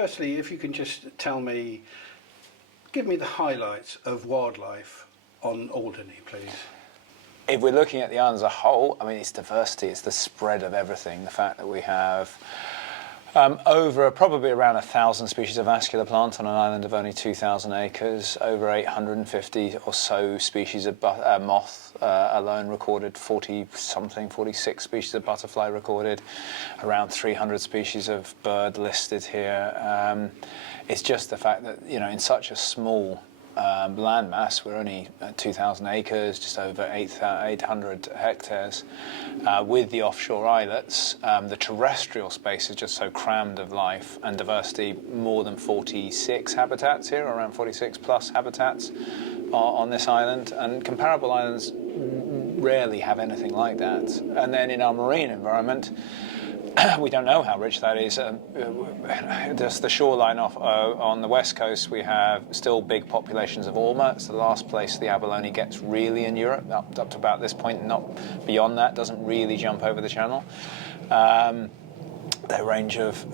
firstly, if you can just give me the highlights of wildlife on Alderney, please. If we're looking at the island as a whole, I mean, it's diversity, it's the spread of everything. The fact that we have probably around 1,000 species of vascular plant on an island of only 2,000 acres, over 850 or so species of moth alone recorded, 46 species of butterfly recorded, around 300 species of bird listed here. It's just the fact that, in such a small landmass, we're only 2,000 acres, just over 800 hectares. With the offshore islets, the terrestrial space is just so crammed of life and diversity. More than 46 habitats here, around 46 plus habitats on this island, and comparable islands rarely have anything like that. And then in our marine environment, we don't know how rich that is. Just the shoreline off on the west coast, we have still big populations of ormer. It's the last place the abalone gets really in Europe, up to about this point, not beyond that, doesn't really jump over the channel. The range of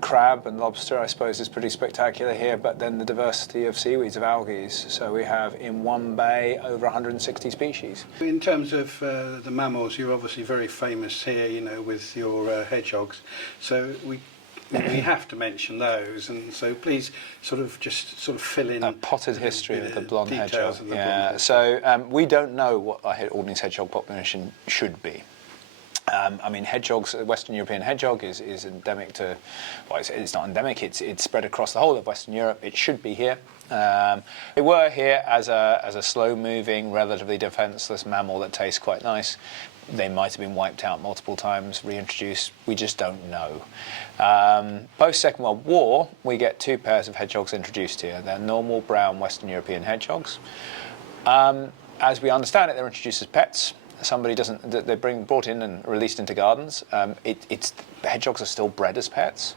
crab and lobster, I suppose, is pretty spectacular here, but then the diversity of seaweeds, of algae. So we have in one bay over 160 species. In terms of the mammals, you're obviously very famous here, with your hedgehogs. So we have to mention those, and so please sort of fill in a potted history of the blonde hedgehog. Yeah. So we don't know what our Alderney's hedgehog population should be. I mean, hedgehogs, Western European hedgehog is endemic to, well, it's not endemic, it's spread across the whole of Western Europe. It should be here. They were here as a slow-moving, relatively defenceless mammal that tastes quite nice. They might have been wiped out multiple times, reintroduced. We just don't know. Post-Second World War, we get two pairs of hedgehogs introduced here. They're normal brown Western European hedgehogs. As we understand it, they're introduced as pets. They're brought in and released into gardens. Hedgehogs are still bred as pets.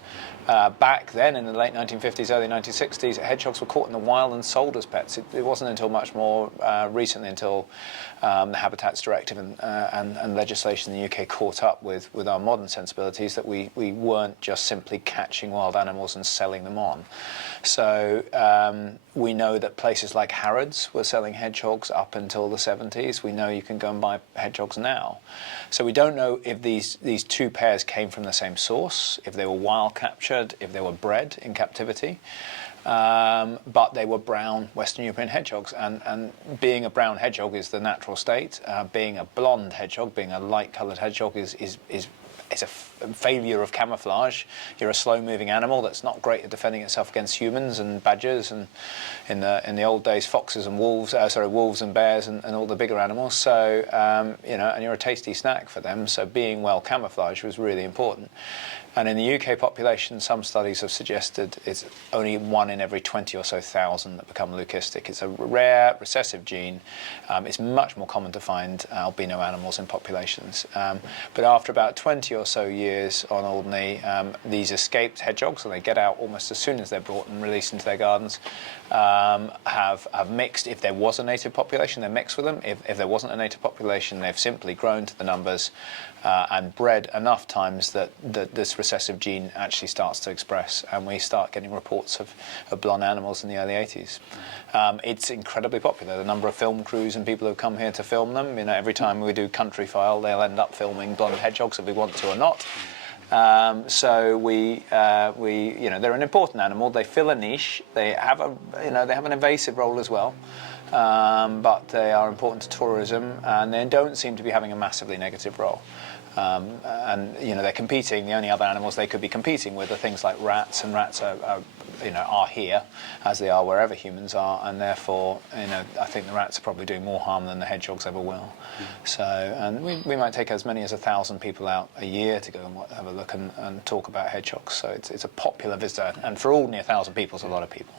Back then, in the late 1950s, early 1960s, hedgehogs were caught in the wild and sold as pets. It wasn't until much more recently, until the Habitats Directive and legislation in the UK caught up with our modern sensibilities, that we weren't just simply catching wild animals and selling them on. So we know that places like Harrods were selling hedgehogs up until the 70s. We know you can go and buy hedgehogs now. So we don't know if these two pairs came from the same source, if they were wild captured, if they were bred in captivity. But they were brown Western European hedgehogs, and being a brown hedgehog is the natural state. Being a blonde hedgehog, being a light-coloured hedgehog is a failure of camouflage. You're a slow-moving animal that's not great at defending itself against humans and badgers, and in the old days, foxes and wolves and bears and all the bigger animals. So and you're a tasty snack for them. So being well camouflaged was really important. And in the UK population, some studies have suggested it's only 1 in every 20 or so thousand that become leucistic. It's a rare recessive gene. It's much more common to find albino animals in populations. But after about 20 or so years on Alderney, these escaped hedgehogs, and they get out almost as soon as they're brought and released into their gardens, have mixed. If there was a native population, they're mixed with them. If there wasn't a native population, they've simply grown to the numbers and bred enough times that this recessive gene actually starts to express, and we start getting reports of blonde animals in the early 80s. It's incredibly popular. The number of film crews and people who come here to film them, every time we do Country File, they'll end up filming blonde hedgehogs if we want to or not. So they're an important animal. They fill a niche. They have an invasive role as well. But they are important to tourism, and they don't seem to be having a massively negative role. And they're competing. The only other animals they could be competing with are things like rats, and rats are here as they are wherever humans are, and therefore I think the rats are probably doing more harm than the hedgehogs ever will. So, and we might take as many as 1,000 people out a year to go and have a look and talk about hedgehogs. So it's a popular visitor, and for Alderney, 1,000 people is a lot of people.